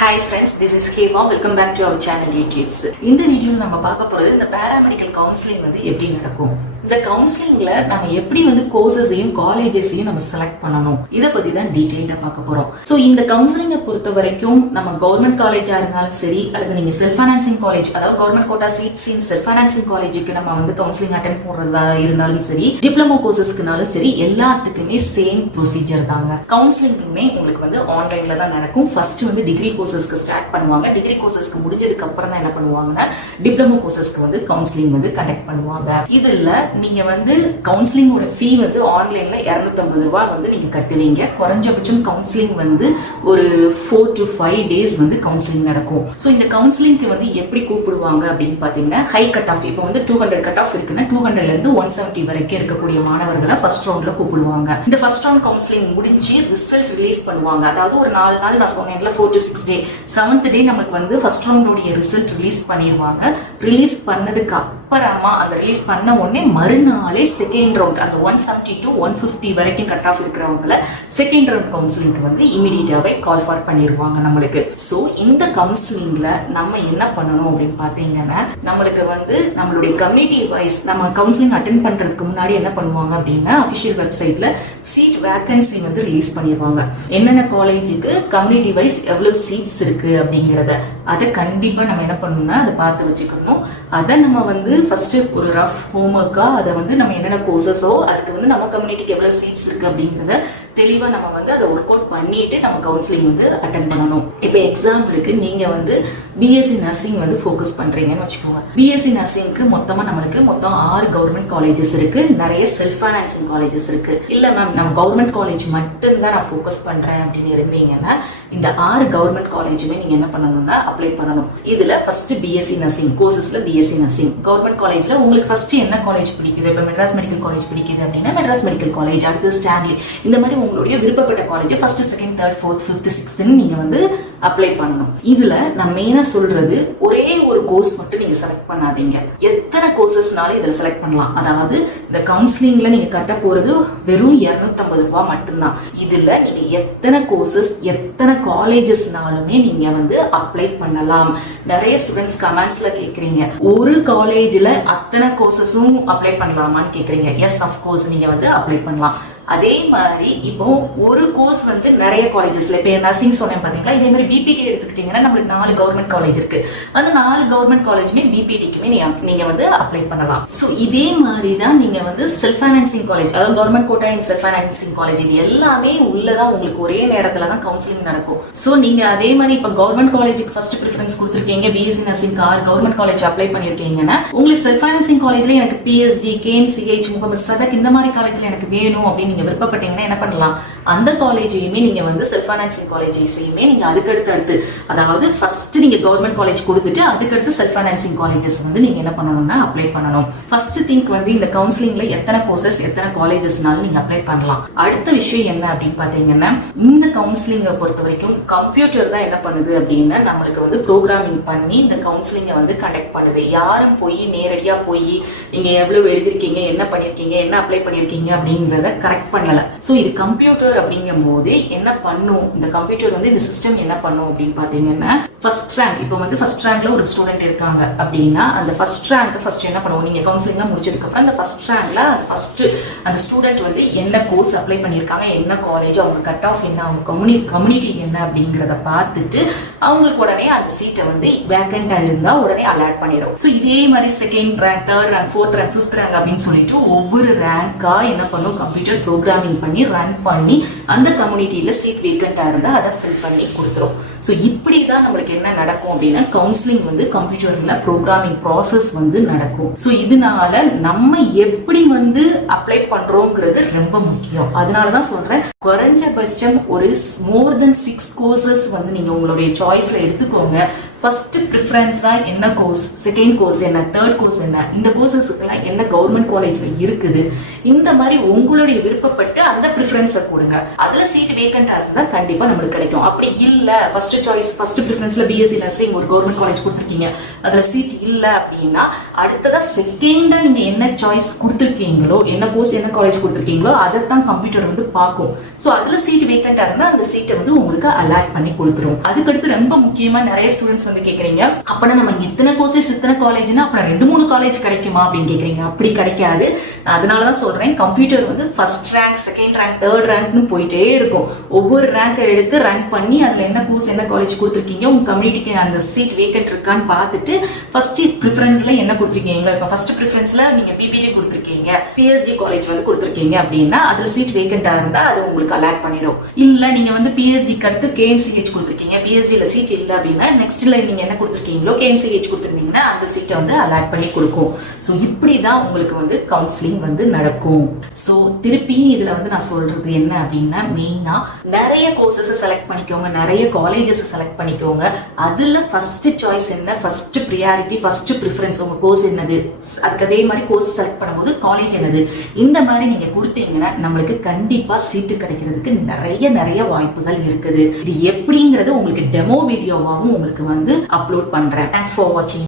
Hi friends, this is Hema. Welcome back to our channel utipz. இந்த வீடியோல நம்ம பார்க்க போறது இந்த paramedical counselling வந்து எப்படி நடக்கும். இந்த கவுன்சிலிங்ல நம்ம எப்படி வந்து கோர்சஸையும் காலேஜஸையும் நம்ம செலக்ட் பண்ணணும் இத பத்தி தான் டீடைலா பார்க்க போறோம். சோ இந்த கவுன்சிலிங்கை பொறுத்த வரைக்கும் நம்ம கவர்மெண்ட் காலேஜா இருந்தாலும் சரி அல்லது நீங்க செல்ஃப் ஃபைனான்சிங் காலேஜ் அதாவது government quota seats in self financing காலேஜுக்கு நம்ம வந்து கவுன்சிலிங் அட்டெண்ட் போடுறதா இருந்தாலும் சரி டிப்ளமோ கோர்சஸ்க்குனாலும் சரி எல்லாத்துக்குமே சேம் ப்ரொசீஜர் தாங்க. கவுன்சிலிங்குமே உங்களுக்கு வந்து ஆன்லைன்ல தான் நடக்கும். ஃபர்ஸ்ட் வந்து டிகிரி கோர்சஸ்க்கு ஸ்டார்ட் பண்ணுவாங்க. டிகிரி கோர்சஸ்க்கு முடிஞ்சதுக்கு அப்புறம் தான் என்ன பண்ணுவாங்கன்னா டிப்ளமோ கோர்சஸ்க்கு வந்து கவுன்சிலிங் வந்து கண்டக்ட் பண்ணுவாங்க. இதுல நீங்க வந்து கவுன்சிலிங்கோட ஃபீ வந்து ஆன்லைன்ல 250 ரூபாய் வந்து நீங்க கட்டுவீங்க. குறைஞ்சபட்சம் கவுன்சிலிங் வந்து ஒரு 4 to 5 days வந்து கவுன்சிலிங் நடக்கும். சோ இந்த கவுன்சிலிங்க்கு வந்து எப்படி கூப்பிடுவாங்க அப்படின்னு பாத்தீங்கன்னா ஹை கட் ஆஃப் இப்போ வந்து 200 கட் ஆஃப் இருக்குன்னா 200ல இருந்து 170 வரைக்கும் இருக்கக்கூடிய மாணவர்களை ஃபர்ஸ்ட் ரவுண்ட்ல கூப்பிடுவாங்க. இந்த ஃபர்ஸ்ட் ரவுண்ட் கவுன்சிலிங் முடிஞ்சு ரிசல்ட் ரிலீஸ் பண்ணுவாங்க. அதாவது ஒரு 4 நாள் நான் சொன்னேன்ல 4 to 6 day 7th day நமக்கு வந்து ஃபர்ஸ்ட் ரவுண்டோட ரிசல்ட் ரிலீஸ் பண்ணிடுவாங்க. ரிலீஸ் பண்ணதுக்கு அப்புறமா அந்த ரிலீஸ் பண்ண உடனே மறுநாளே செகண்ட் ரவுண்ட் அந்த 170 to 150 வரைக்கும் கட் ஆஃப் இருக்கிறவங்கள செகண்ட் ரவுண்ட் கவுன்சிலிங்க்கு வந்து இமிடியேட்டாவே கால் ஃபார் பண்ணிடுவாங்க நம்மளுக்கு. ஸோ இந்த கவுன்சிலிங்ல நம்ம என்ன பண்ணணும் அப்படின்னு பார்த்தீங்கன்னா நம்மளுக்கு வந்து நம்மளுடைய கம்யூனிட்டி வைஸ் நம்ம கவுன்சிலிங் அட்டென்ட் பண்றதுக்கு முன்னாடி என்ன பண்ணுவாங்க அப்படின்னா அஃபிஷியல் வெப்சைட்ல சீட் வேகன்சி வந்து ரிலீஸ் பண்ணிடுவாங்க. என்னென்ன காலேஜுக்கு கம்யூனிட்டி வைஸ் எவ்வளவு சீட்ஸ் இருக்கு அப்படிங்கிறத அதை கண்டிப்பா நம்ம என்ன பண்ணணும்னா அதை பார்த்து வச்சுக்கணும். அதை நம்ம வந்து ஃபர்ஸ்ட் ஒரு ரஃப் ஹோம்ஒர்க்கா அதை வந்து நம்ம என்னென்ன கோர்சஸோ அதுக்கு வந்து நம்ம கம்யூனிட்டிக்கு எவ்வளவு சீட்ஸ் இருக்கு அப்படிங்கிறத தெளிவா நம்ம வந்து அதை ஒர்க் அவுட் பண்ணிட்டு நம்ம கவுன்சிலிங் வந்து அட்டென்ட் பண்ணணும். இப்போ எக்ஸாம்பிளுக்கு நீங்க வந்து பிஎஸ்சி நர்சிங் வந்து ஃபோக்கஸ் பண்றீங்கன்னு வச்சுக்கோங்க. பிஎஸ்சி நர்சிங்க்கு மொத்தமா நம்மளுக்கு மொத்தம் 6 கவர்மெண்ட் காலேஜஸ் இருக்கு, நிறைய செல்ஃப் ஃபைனான்சிங் காலேஜஸ் இருக்கு. இல்ல மேம் நம்ம கவர்மெண்ட் காலேஜ் மட்டும் தான் நான் ஃபோக்கஸ் பண்றேன் அப்படின்னு இருந்தீங்கன்னா இந்த 6 கவர்மெண்ட் காலேஜுமே நீங்க என்ன பண்ணணும்னா அப்ளை பண்ணணும். இதுல ஃபர்ஸ்ட் பிஎஸ்சி நர்சிங் கோர்சஸ்ல பிஎஸ்சி நர்சிங் கவர்மெண்ட் காலேஜ்ல உங்களுக்கு ஃபர்ஸ்ட் என்ன காலேஜ் பிடிக்குது. இப்போ மெட்ராஸ் மெடிக்கல் காலேஜ் பிடிக்குது அப்படின்னா மெட்ராஸ் மெடிக்கல் காலேஜ், அடுத்து ஸ்டான்லி, இந்த மாதிரி உங்களுடைய விருப்பப்பட்ட college first second third fourth fifth சிக்ஸ்த்னு நீங்க வந்து அப்ளை பண்ணணும். இதுல நான் மெயினா சொல்றது ஒரே ஒரு கோர்ஸ் மட்டும் நீங்க செலக்ட் பண்ணாதீங்க. எத்தனை கோர்சஸ்னாலும் இதுல செலக்ட் பண்ணலாம். அதாவது இந்த கவுன்சிலிங்ல நீங்க கட்ட போறது வெறும் 250 ரூபாய் மட்டும்தான். இதுல நீங்க எத்தனை கோர்சஸ் எத்தனை காலேஜஸ்னாலுமே நீங்க வந்து அப்ளை பண்ணலாம். நிறைய ஸ்டூடெண்ட்ஸ் கமெண்ட்ஸ்ல கேக்குறீங்க ஒரு காலேஜ்ல அத்தனை கோர்சஸும் அப்ளை பண்ணலாமான்னு கேக்குறீங்க. எஸ் அஃப்கோர்ஸ் நீங்க வந்து அப்ளை பண்ணலாம். அதே மாதிரி இப்போ ஒரு கோர்ஸ் வந்து நிறைய காலேஜஸ்ல இப்போ நர்சிங் சொன்னேன் பாத்தீங்களா, இதே மாதிரி பிபிடி எடுத்துக்கிட்டீங்கன்னா நம்மளுக்கு 4 கவர்மெண்ட் காலேஜ் இருக்கு. அந்த 4 கவர்மெண்ட் காலேஜுமே பிபிடிக்குமே நீங்க வந்து அப்ளை பண்ணலாம். ஸோ இதே மாதிரி தான் நீங்க வந்து செல்ஃப் ஃபைனான்சிங் காலேஜ் அதாவது government quota in self financing college இது எல்லாமே உள்ளதான் உங்களுக்கு ஒரே நேரத்துல தான் கவுன்சிலிங் நடக்கும். ஸோ நீங்க அதே மாதிரி இப்போ கவர்மெண்ட் காலேஜுக்கு ஃபர்ஸ்ட் ப்ரிஃபரன்ஸ் கொடுத்துருக்கீங்க, BSc nursing government college apply பண்ணிருக்கீங்கன்னா உங்களுக்கு செல்ஃப் ஃபைனான்சிங் காலேஜ்ல எனக்கு பிஎஸ்ஜி கேஎம்சிஹெச் முகமது சதக் இந்த மாதிரி காலேஜ்ல எனக்கு வேணும் அப்படின்னு நீங்க விருப்பப்பட்டீங்கன்னா என்ன பண்ணலாம், அந்த காலேஜையுமே நீங்க வந்து செல்ஃப் ஃபைனான்சிங் காலேஜையுமே நீங்க அடுத்து அதாவது ஃபர்ஸ்ட் நீங்க கவர்மெண்ட் காலேஜ் கொடுத்துட்டு அதுக்கடுத்து செல்ஃப் ஃபைனான்சிங் காலேஜஸ் வந்து நீங்க என்ன பண்ணணும்னா அப்ளை பண்ணணும். ஃபர்ஸ்ட் திங்க் வந்து இந்த கவுன்சிலிங்ல எத்தனை கோர்சஸ் எத்தனை காலேஜஸ்னாலும் நீங்க அப்ளை பண்ணலாம். அடுத்த விஷயம் என்ன அப்படின்னு பாத்தீங்கன்னா இந்த கவுன்சிலிங்கை பொறுத்த வரைக்கும் கம்ப்யூட்டர் தான் என்ன பண்ணுது அப்படின்னா நம்மளுக்கு வந்து ப்ரோக்ராமிங் பண்ணி இந்த கவுன்சிலிங்கை வந்து கண்டக்ட் பண்ணுது. யாரும் போய் நேரடியா போய் நீங்க எவ்வளவு எழுதிருக்கீங்க என்ன பண்ணிருக்கீங்க என்ன அப்ளை பண்ணிருக்கீங்க அப்படிங்கறத கரெக்ட் பண்ணல. சோ இது கம்ப்யூட்டர் அப்படிங்கும் போது என்ன பண்ணும், இந்த கம்ப்யூட்டர் வந்து இந்த சிஸ்டம் என்ன பண்ணும் அப்படின்னு பாத்தீங்கன்னா ஃபர்ஸ்ட் ரேங்க் இப்போ வந்து ஃபர்ஸ்ட் ரேங்க்ல ஒரு ஸ்டூடெண்ட் இருக்காங்க அப்படின்னா அந்த ஃபர்ஸ்ட் ரேங்க் ஃபர்ஸ்ட் என்ன பண்ணுவோம், நீங்க கவுன்சிலிங்லாம் முடிச்சதுக்கு அப்புறம் அந்த ஃபர்ஸ்ட் ரேங்க்ல அந்த ஸ்டூடெண்ட் வந்து என்ன கோர்ஸ் அப்ளை பண்ணிருக்காங்க என்ன காலேஜ் அவங்க கட் ஆஃப் என்ன அவங்க கம்யூனிட்டி என்ன அப்படிங்கறத பார்த்துட்டு அவங்களுக்கு உடனே அந்த சீட்டை வந்து வேக்கண்டா இருந்தா உடனே அலாட் பண்ணிடும். ஸோ இதே மாதிரி second rank third rank fourth rank fifth rank அப்படின்னு சொல்லிட்டு ஒவ்வொரு ரேங்கா என்ன பண்ணும் கம்ப்யூட்டர் ப்ரோக்ராமிங் பண்ணி ரன் பண்ணி அந்த கம்யூனிட்டியில சீட் வேக்கண்டா இருந்தா அதை ஃபில் பண்ணி கொடுத்துரும். ஸோ இப்படிதான் நம்மளுக்கு என்ன நடக்கும் அப்படின்னா கவுன்சிலிங் வந்து கம்ப்யூட்டர்ல ப்ரோக்ராமிங் ப்ராசஸ் வந்து நடக்கும். ஸோ இதனால நம்ம எப்படி வந்து அப்ளை பண்றோங்கிறது ரொம்ப முக்கியம். அதனாலதான் சொல்றேன் குறைஞ்சபட்சம் ஒரு மோர் தென் 6 கோர்சஸ் வந்து நீங்க உங்களுடைய சாய்ஸ்ல எடுத்துக்கோங்க. ஃபர்ஸ்ட் ஃபர்ஸ்ட் ப்ரிஃபரன்ஸா என்ன கோர்ஸ், செகண்ட் கோர்ஸ் என்ன, தேர்ட் கோர்ஸ் என்ன, இந்த கோர்சஸ்க்குலாம் என்ன கவர்மெண்ட் காலேஜ்ல இருக்குது, இந்த மாதிரி உங்களுடைய விருப்பப்பட்டு அந்த ப்ரிஃபரன்ஸை கொடுங்க. அதுல சீட் வேகண்டா இருந்தா கண்டிப்பா நம்மளுக்கு கிடைக்கும். அப்படி இல்ல ஃபர்ஸ்ட் சாய்ஸ் ஃபர்ஸ்ட் ப்ரிஃபரன்ஸ்ல பிஎஸ்சி நர்சிங் ஒரு கவர்மெண்ட் காலேஜ் கொடுத்துருக்கீங்க, அதுல சீட் இல்ல அப்படின்னா அடுத்ததா செகண்டா நீங்க என்ன சாய்ஸ் கொடுத்துருக்கீங்களோ, என்ன கோர்ஸ் என்ன காலேஜ் கொடுத்துருக்கீங்களோ அதைத்தான் கம்ப்யூட்டர் வந்து பார்க்கும். ஸோ அதுல சீட் வேகண்டா இருந்தா அந்த சீட்டை வந்து உங்களுக்கு அலாட் பண்ணி கொடுத்துரும். அதுக்கடுத்து ரொம்ப முக்கியமா நிறைய ஸ்டூடெண்ட்ஸ் வந்து கேக்குறீங்க, அப்பனா நம்ம இத்தனை கோர்சஸ் இத்தனை காலேஜ்னா அப்புறம் 2-3 காலேஜ் கிடைக்குமா அப்படின்னு கேக்குறீங்க. அப்படி கிடைக்காது. அதனாலதான் சொல்றேன், கம்ப்யூட்டர் வந்து first rank, second rank, third ரேங்க்னு போயிட்டே இருக்கும். ஒவ்வொரு ரேங்கை எடுத்து ரேங்க் பண்ணி அதுல என்ன கோர்ஸ் என்ன காலேஜ் கொடுத்துருக்கீங்க, உங்க கம்யூனிட்டிக்கு அந்த சீட் வேக்கன்ட் இருக்கான்னு பார்த்துட்டு ஃபர்ஸ்ட் ப்ரிஃபரன்ஸ்ல என்ன கொடுத்துருக்கீங்க. இப்போ ஃபர்ஸ்ட் ப்ரிஃபரன்ஸ்ல நீங்க பிபிடி கொடுத்துருக்கீங்க, பிஎஸ்டி காலேஜ் வந்து கொடுத்துருக்கீங்க அப்படின்னா அதுல சீட் வேக்கண்டா இருந்தா அது உங்களுக்கு அலாட் பண்ணிடும். இல்ல நீங்க வந்து பிஎஸ்டிக்கு அடுத்து கேஎம்சிஹெச் கொடுத்துருக்கீங்க, பிஎஸ்டில சீட் இல்ல அப்படின்னா நெக்ஸ்ட்ல நீங்க என்ன கொடுத்துருக்கீங்களோ கேஎம்சிஹெச் கொடுத்துருந்தீங்கன்னா அந்த சீட்டை வந்து அலாட் பண்ணி கொடுக்கும். ஸோ இப்படிதான் உங்களுக்கு வந்து கவுன்சிலிங் வந்து நடக்கும். ஸோ திருப்பி இதுல வந்து நான் சொல்றது என்ன அப்படின்னா, மெயினா நிறைய கோர்சஸ் செலக்ட் பண்ணிக்கோங்க, நிறைய காலேஜஸ் செலக்ட் பண்ணிக்கோங்க. அதுல ஃபர்ஸ்ட் சாய்ஸ் என்ன, ஃபர்ஸ்ட் ப்ரியாரிட்டி, ஃபர்ஸ்ட் ப்ரிஃபரன்ஸ் உங்க கோர்ஸ் என்னது, அதுக்கு அதே மாதிரி கோர்ஸ் செலக்ட் பண்ணும்போது காலேஜ் என்னது, இந்த மாதிரி நீங்க கொடுத்தீங்கன்னா நம்மளுக்கு கண்டிப்பா சீட்டு கிடைக்கிறதுக்கு நிறைய வாய்ப்புகள் இருக்குது. இது எப்படிங்கிறது உங்களுக்கு டெமோ வீடியோவாகவும் உங்களுக்கு வந்து அப்லோட் பண்றேன். தேங்க்ஸ் ஃபார் வாட்சிங்.